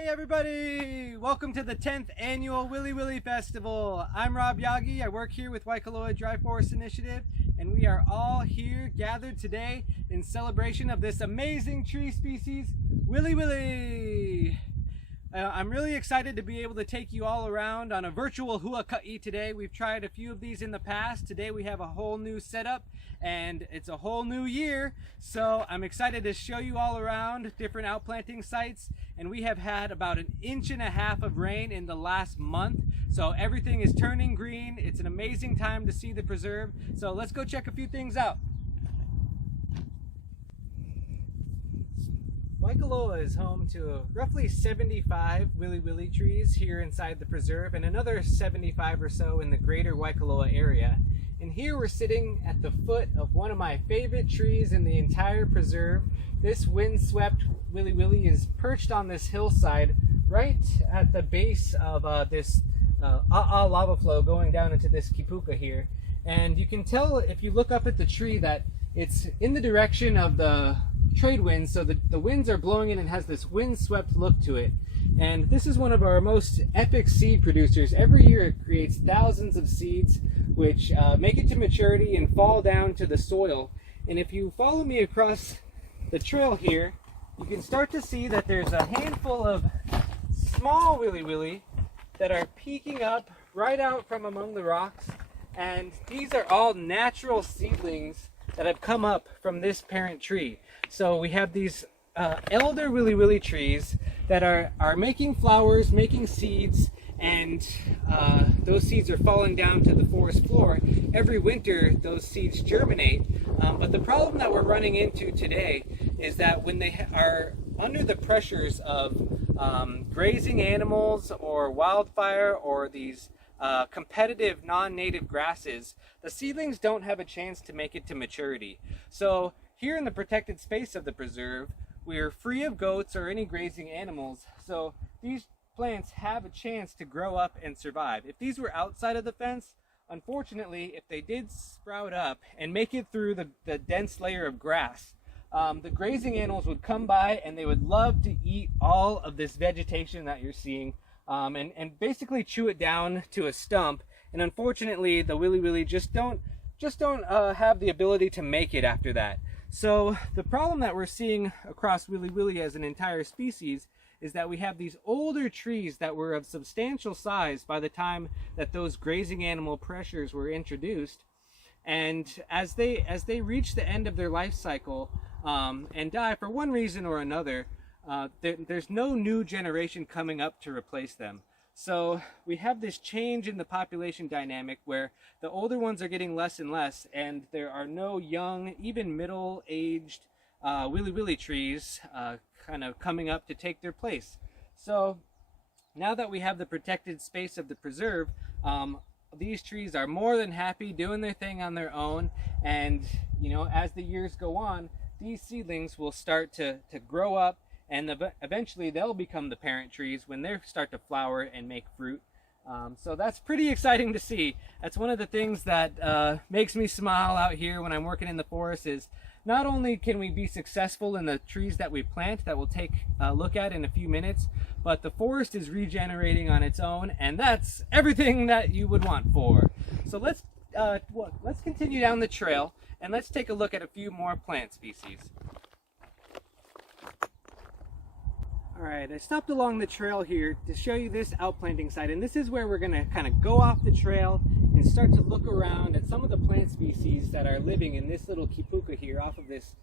Hey everybody! Welcome to the 10th annual Wiliwili Festival. I'm Rob Yagi. I work here with Waikoloa Dry Forest Initiative, and we are all here gathered today in celebration of this amazing tree species, Wiliwili. I'm really excited to be able to take you all around on a virtual huaka'i today. We've tried a few of these in the past. Today we have a whole new setup and it's a whole new year. So I'm excited to show you all around different outplanting sites. And we have had about 1.5 inches of rain in the last month. So everything is turning green. It's an amazing time to see the preserve. So let's go check a few things out. Waikoloa is home to roughly 75 Wiliwili trees here inside the preserve and another 75 or so in the greater Waikoloa area. And here we're sitting at the foot of one of my favorite trees in the entire preserve. This windswept Wiliwili is perched on this hillside right at the base of this lava flow going down into this kipuka here. And you can tell if you look up at the tree that it's in the direction of the trade winds, so the winds are blowing in and has this windswept look to it. And this is one of our most epic seed producers. Every year it creates thousands of seeds which make it to maturity and fall down to the soil. And if you follow me across the trail here, you can start to see that there's a handful of small Wiliwili that are peeking up right out from among the rocks. And these are all natural seedlings that have come up from this parent tree. So we have these elder Wiliwili trees that are making flowers, making seeds, and those seeds are falling down to the forest floor. Every winter those seeds germinate, but the problem that we're running into today is that when they are under the pressures of grazing animals or wildfire or these competitive non-native grasses, the seedlings don't have a chance to make it to maturity. So here in the protected space of the preserve, we're free of goats or any grazing animals, so these plants have a chance to grow up and survive. If these were outside of the fence, unfortunately, if they did sprout up and make it through the dense layer of grass, the grazing animals would come by and they would love to eat all of this vegetation that you're seeing and basically chew it down to a stump. And unfortunately, the Wiliwili just don't have the ability to make it after that. So the problem that we're seeing across Wiliwili as an entire species is that we have these older trees that were of substantial size by the time that those grazing animal pressures were introduced. And as they reach the end of their life cycle and die for one reason or another, there's no new generation coming up to replace them. So we have this change in the population dynamic where the older ones are getting less and less, and there are no young, even middle-aged Wiliwili trees kind of coming up to take their place. So now that we have the protected space of the preserve, these trees are more than happy doing their thing on their own. And as the years go on, these seedlings will start to grow up, and eventually they'll become the parent trees when they start to flower and make fruit. So that's pretty exciting to see. That's one of the things that makes me smile out here when I'm working in the forest, is not only can we be successful in the trees that we plant that we'll take a look at in a few minutes, but the forest is regenerating on its own, and that's everything that you would want for. So let's continue down the trail and let's take a look at a few more plant species. Alright, I stopped along the trail here to show you this outplanting site, and this is where we're going to kind of go off the trail and start to look around at some of the plant species that are living in this little kipuka here off of this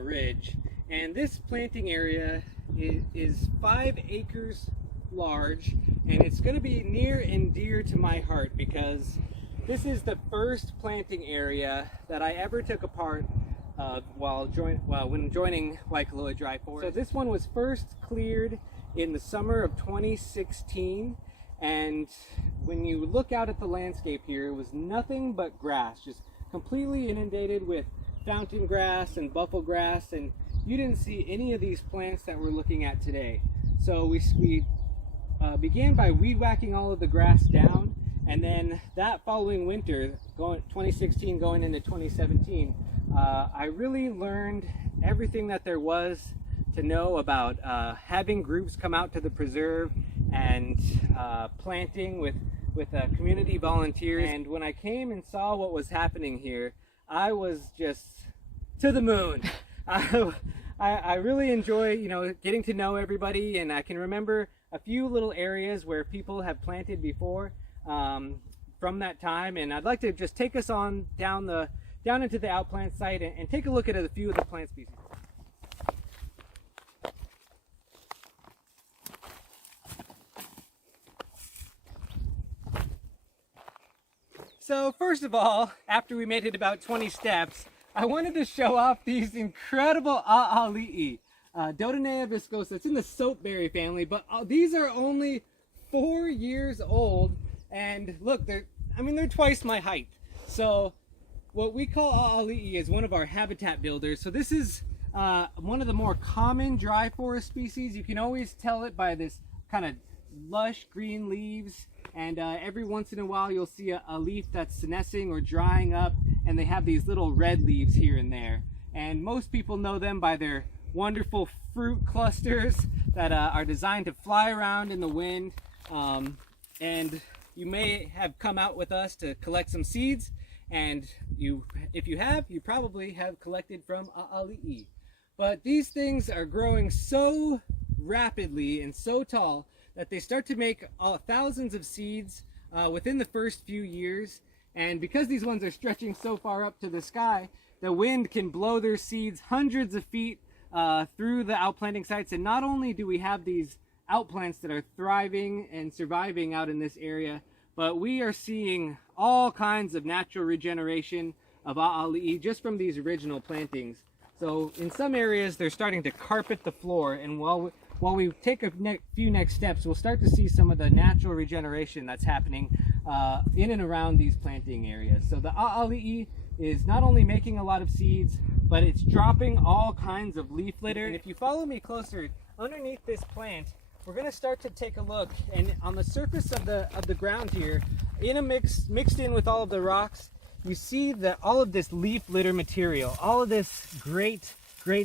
ridge. And this planting area is 5 acres large, and it's going to be near and dear to my heart because this is the first planting area that I ever took apart when joining Waikoloa Dry Forest. So this one was first cleared in the summer of 2016, and when you look out at the landscape here, it was nothing but grass, just completely inundated with fountain grass and buffalo grass, and you didn't see any of these plants that we're looking at today. So we began by weed whacking all of the grass down, and then that following winter, 2016 going into 2017, I really learned everything that there was to know about having groups come out to the preserve and planting with community volunteers. And when I came and saw what was happening here, I was just to the moon. I really enjoy, you know, getting to know everybody, and I can remember a few little areas where people have planted before from that time. And I'd like to just take us on down into the outplant site and take a look at a few of the plant species. So first of all, after we made it about 20 steps, I wanted to show off these incredible Alii, Dodonea viscosa. It's in the soapberry family, but these are only 4 years old, and look, they're twice my height. So what we call Alii is one of our habitat builders. So this is one of the more common dry forest species. You can always tell it by this kind of lush green leaves, and every once in a while you'll see a leaf that's senescing or drying up, and they have these little red leaves here and there. And most people know them by their wonderful fruit clusters that are designed to fly around in the wind. And you may have come out with us to collect some seeds, and if you have, you probably have collected from Alii. But these things are growing so rapidly and so tall that they start to make thousands of seeds within the first few years. And because these ones are stretching so far up to the sky, the wind can blow their seeds hundreds of feet through the outplanting sites. And not only do we have these outplants that are thriving and surviving out in this area, but we are seeing all kinds of natural regeneration of Alii just from these original plantings. So in some areas, they're starting to carpet the floor, and while we take a few next steps, we'll start to see some of the natural regeneration that's happening in and around these planting areas. So the Alii is not only making a lot of seeds, but it's dropping all kinds of leaf litter. And if you follow me closer, underneath this plant, we're going to start to take a look, and on the surface of the ground here, mixed in with all of the rocks, you see that all of this leaf litter material, all of this great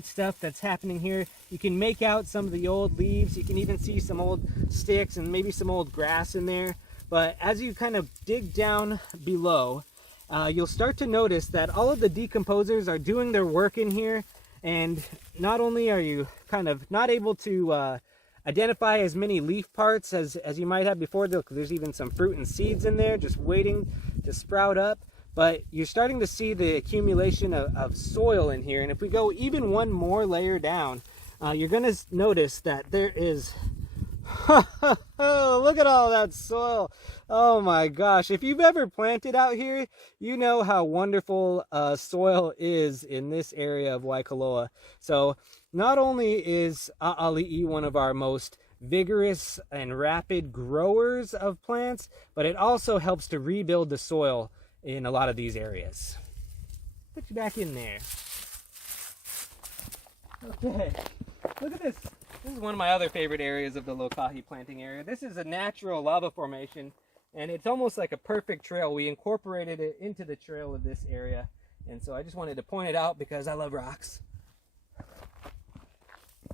stuff that's happening here. You can make out some of the old leaves. You can even see some old sticks and maybe some old grass in there. But as you kind of dig down below, you'll start to notice that all of the decomposers are doing their work in here. And not only are you kind of not able to identify as many leaf parts as you might have before, there's even some fruit and seeds in there just waiting to sprout up. But you're starting to see the accumulation of soil in here. And if we go even one more layer down, you're going to notice that there is, look at all that soil. Oh my gosh. If you've ever planted out here, you know how wonderful soil is in this area of Waikoloa. So not only is Alii one of our most vigorous and rapid growers of plants, but it also helps to rebuild the soil in a lot of these areas. Put you back in there. Okay, look at this. This is one of my other favorite areas of the Lokahi planting area. This is a natural lava formation, and it's almost like a perfect trail. We incorporated it into the trail of this area, and so I just wanted to point it out because I love rocks.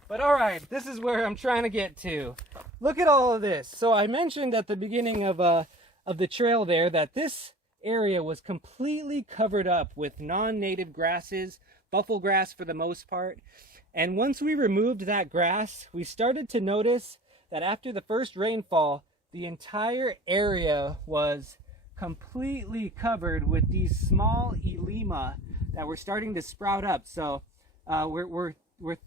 But all right, this is where I'm trying to get to. Look at all of this. So I mentioned at the beginning of the trail there that this area was completely covered up with non-native grasses, buffalo grass for the most part. And once we removed that grass, we started to notice that after the first rainfall, the entire area was completely covered with these small Ilima that were starting to sprout up. So we're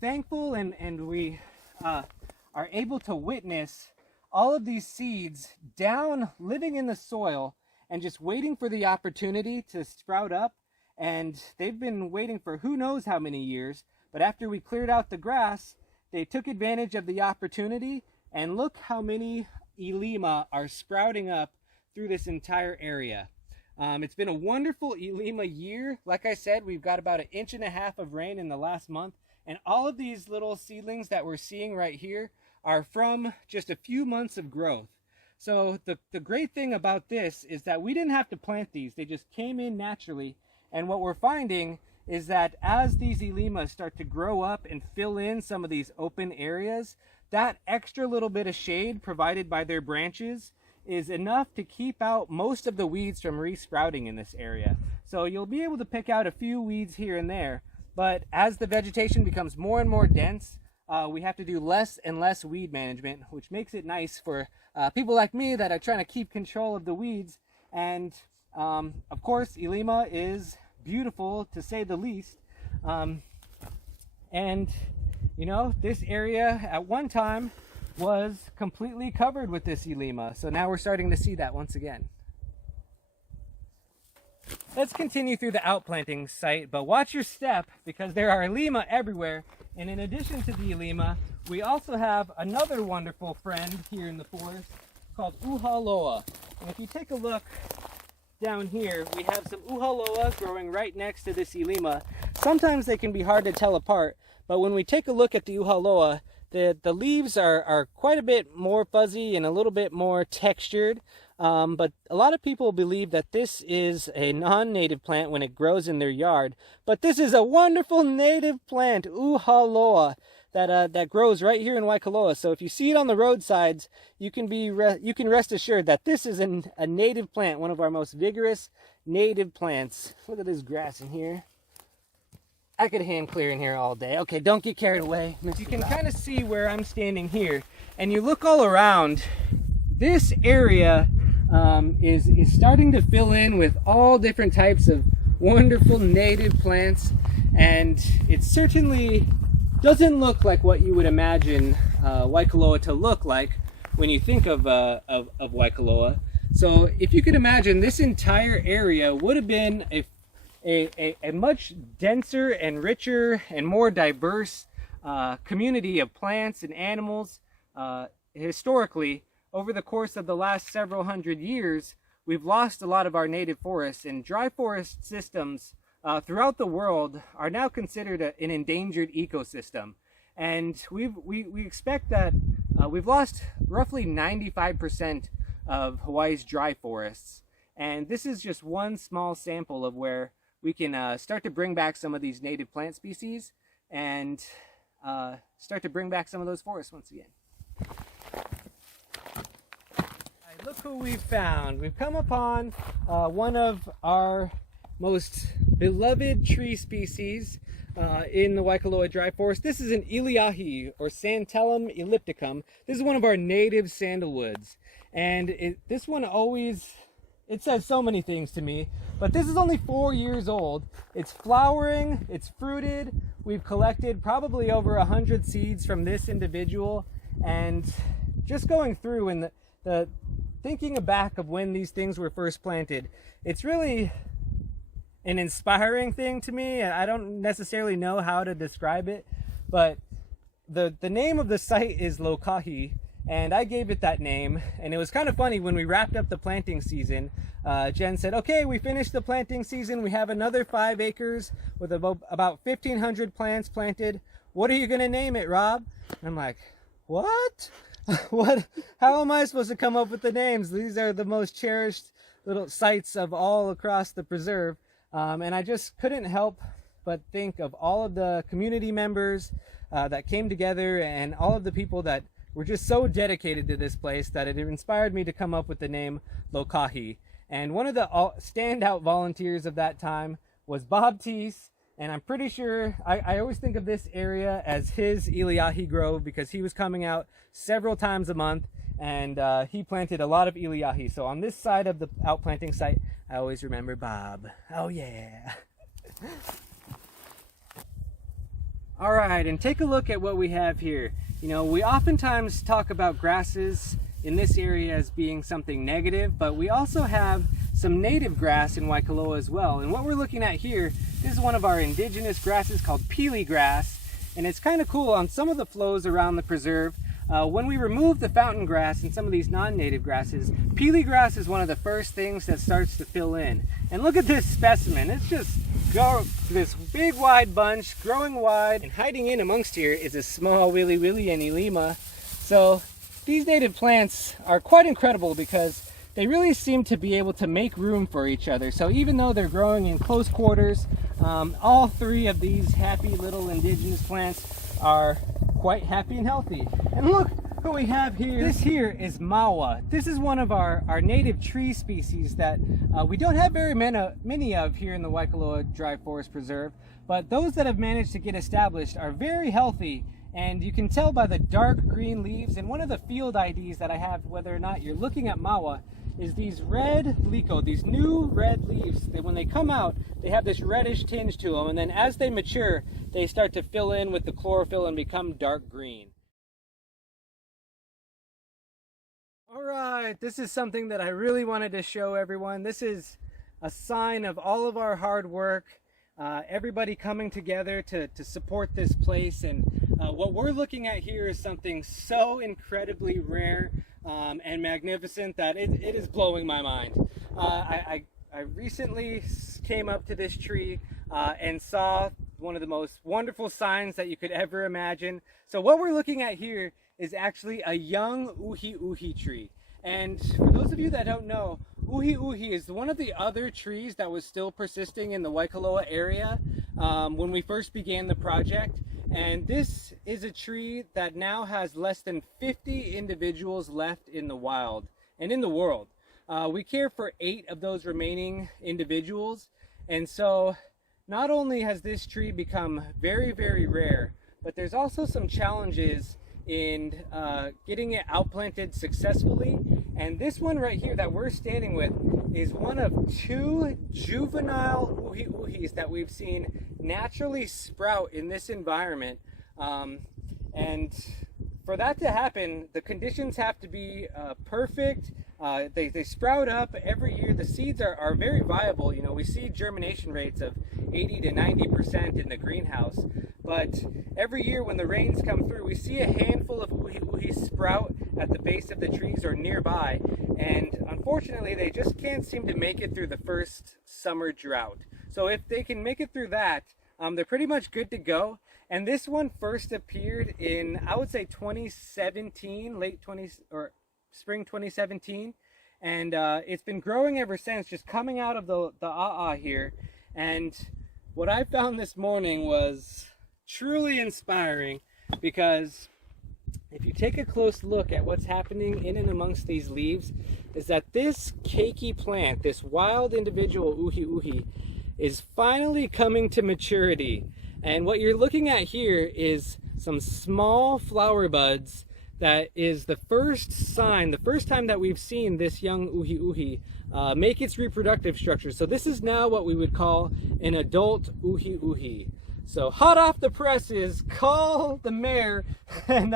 thankful, and we are able to witness all of these seeds down, living in the soil, and just waiting for the opportunity to sprout up. And they've been waiting for who knows how many years, but after we cleared out the grass, they took advantage of the opportunity, and look how many Ilima are sprouting up through this entire area. It's been a wonderful Ilima year. Like I said, we've got about 1.5 inches of rain in the last month, and all of these little seedlings that we're seeing right here are from just a few months of growth. So the great thing about this is that we didn't have to plant these. They just came in naturally. And what we're finding is that as these Ilimas start to grow up and fill in some of these open areas, that extra little bit of shade provided by their branches is enough to keep out most of the weeds from resprouting in this area. So you'll be able to pick out a few weeds here and there, but as the vegetation becomes more and more dense, we have to do less and less weed management, which makes it nice for people like me that are trying to keep control of the weeds. And of course, Ilima is beautiful to say the least. And you know, this area at one time was completely covered with this Ilima. So now we're starting to see that once again. Let's continue through the outplanting site, but watch your step because there are Ilima everywhere. And in addition to the Ilima, we also have another wonderful friend here in the forest called Uhauloa. And if you take a look down here, we have some Uhauloa growing right next to this Ilima. Sometimes they can be hard to tell apart, but when we take a look at the Uhauloa, the leaves are quite a bit more fuzzy and a little bit more textured. But a lot of people believe that this is a non-native plant when it grows in their yard. But this is a wonderful native plant, Uhauloa, that grows right here in Waikoloa. So if you see it on the roadsides, you can rest assured that this is a native plant, one of our most vigorous native plants. Look at this grass in here. I could hand clear in here all day. Okay, don't get carried away. You can kind of see where I'm standing here, and you look all around. This area is starting to fill in with all different types of wonderful native plants, and it certainly doesn't look like what you would imagine Waikoloa to look like when you think of Waikoloa. So if you could imagine, this entire area would have been a much denser and richer and more diverse community of plants and animals. Historically, over the course of the last several hundred years, we've lost a lot of our native forests, and dry forest systems throughout the world are now considered an endangered ecosystem. And we expect that we've lost roughly 95% of Hawaii's dry forests. And this is just one small sample of where we can start to bring back some of these native plant species and start to bring back some of those forests once again. Look who we've found. We've come upon one of our most beloved tree species in the Waikoloa Dry Forest. This is an Iliahi, or Santalum ellipticum. This is one of our native sandalwoods. And this one always, it says so many things to me, but this is only 4 years old. It's flowering, it's fruited. We've collected probably over 100 seeds from this individual. And just going through and the thinking back of when these things were first planted, it's really an inspiring thing to me. I don't necessarily know how to describe it, but the name of the site is Lokahi, and I gave it that name. And it was kind of funny when we wrapped up the planting season. Jen said, okay, we finished the planting season. We have another 5 acres with about 1,500 plants planted. What are you going to name it, Rob? And I'm like, what? What? How am I supposed to come up with the names? These are the most cherished little sites of all across the preserve. And I just couldn't help but think of all of the community members that came together and all of the people that were just so dedicated to this place that it inspired me to come up with the name Lokahi. And one of the standout volunteers of that time was Bob Teese. And I'm pretty sure, I always think of this area as his Iliahi grove because he was coming out several times a month, and he planted a lot of Iliahi. So on this side of the outplanting site, I always remember Bob. Oh yeah. All right, and take a look at what we have here. You know, we oftentimes talk about grasses in this area as being something negative, but we also have some native grass in Waikoloa as well. And what we're looking at here, this is one of our indigenous grasses called peely grass, and it's kind of cool on some of the flows around the preserve. When we remove the fountain grass and some of these non-native grasses, peely grass is one of the first things that starts to fill in. And look at this specimen. It's just this big wide bunch, growing wide, and hiding in amongst here is a small Wiliwili and Ilima. So these native plants are quite incredible because they really seem to be able to make room for each other. So even though they're growing in close quarters, all three of these happy little indigenous plants are quite happy and healthy. And look who we have here. This here is mawa. This is one of our native tree species that we don't have very many of here in the Waikoloa Dry Forest Preserve, but those that have managed to get established are very healthy. And you can tell by the dark green leaves, and one of the field IDs that I have, whether or not you're looking at mawa, is these red liko, these new red leaves that when they come out, they have this reddish tinge to them, and then as they mature, they start to fill in with the chlorophyll and become dark green. All right, this is something that I really wanted to show everyone. This is a sign of all of our hard work, everybody coming together to support this place. And what we're looking at here is something so incredibly rare and magnificent that it is blowing my mind. I recently came up to this tree and saw one of the most wonderful signs that you could ever imagine. So what we're looking at here is actually a young Uhuhi tree. And for those of you that don't know, Uhuhi is one of the other trees that was still persisting in the Waikoloa area when we first began the project. And this is a tree that now has less than 50 individuals left in the wild and in the world. We care for 8 of those remaining individuals. And so not only has this tree become very, very rare, but there's also some challenges in getting it outplanted successfully. And this one right here that we're standing with is one of 2 juvenile uhis that we've seen naturally sprout in this environment. And for that to happen, the conditions have to be perfect. They sprout up every year. The seeds are very viable. You know, we see germination rates of 80 to 90% in the greenhouse. But every year when the rains come through, we see a handful of uhi sprout at the base of the trees or nearby. And unfortunately, they just can't seem to make it through the first summer drought. So if they can make it through that, they're pretty much good to go. And this one first appeared in, I would say, 2017, spring 2017. And it's been growing ever since, just coming out of the here. And what I found this morning was truly inspiring, because if you take a close look at what's happening in and amongst these leaves, is that this keiki plant, this wild individual uhi, is finally coming to maturity. And what you're looking at here is some small flower buds. That is the first sign, the first time that we've seen this young uhi make its reproductive structure. So this is now what we would call an adult uhi. So hot off the presses, call the mayor and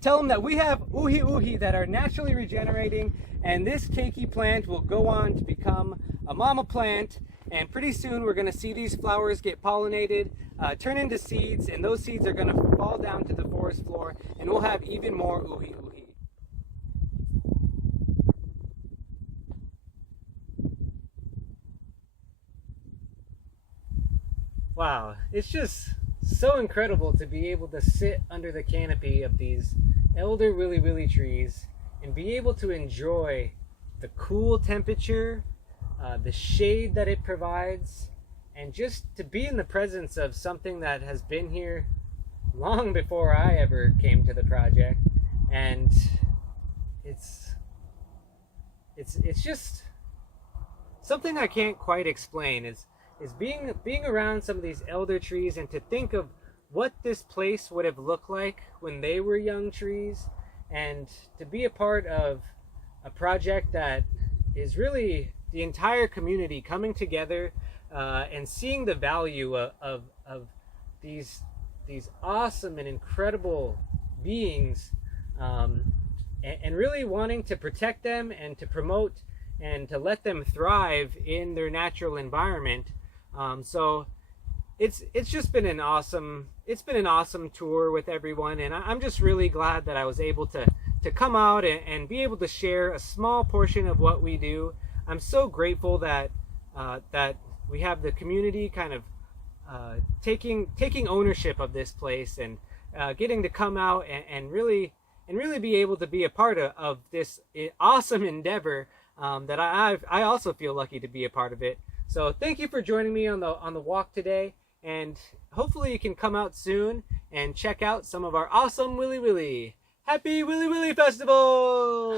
tell them that we have uhi that are naturally regenerating, and this keiki plant will go on to become a mama plant. And pretty soon we're going to see these flowers get pollinated, turn into seeds, and those seeds are going to fall down to the forest floor, and we'll have even more uhi. Wow, it's just so incredible to be able to sit under the canopy of these elder Wiliwili trees and be able to enjoy the cool temperature, the shade that it provides, and just to be in the presence of something that has been here long before I ever came to the project. And it's just something I can't quite explain, is being around some of these elder trees, and to think of what this place would have looked like when they were young trees, and to be a part of a project that is really the entire community coming together and seeing the value of these awesome and incredible beings, and really wanting to protect them and to promote and to let them thrive in their natural environment. So it's just been an awesome tour with everyone, and I'm just really glad that I was able to come out and be able to share a small portion of what we do. I'm so grateful that that we have the community kind of taking ownership of this place, and getting to come out and really be able to be a part of this awesome endeavor. that I also feel lucky to be a part of it. So thank you for joining me on the walk today, and hopefully you can come out soon and check out some of our awesome Wiliwili. Happy Wiliwili Festival!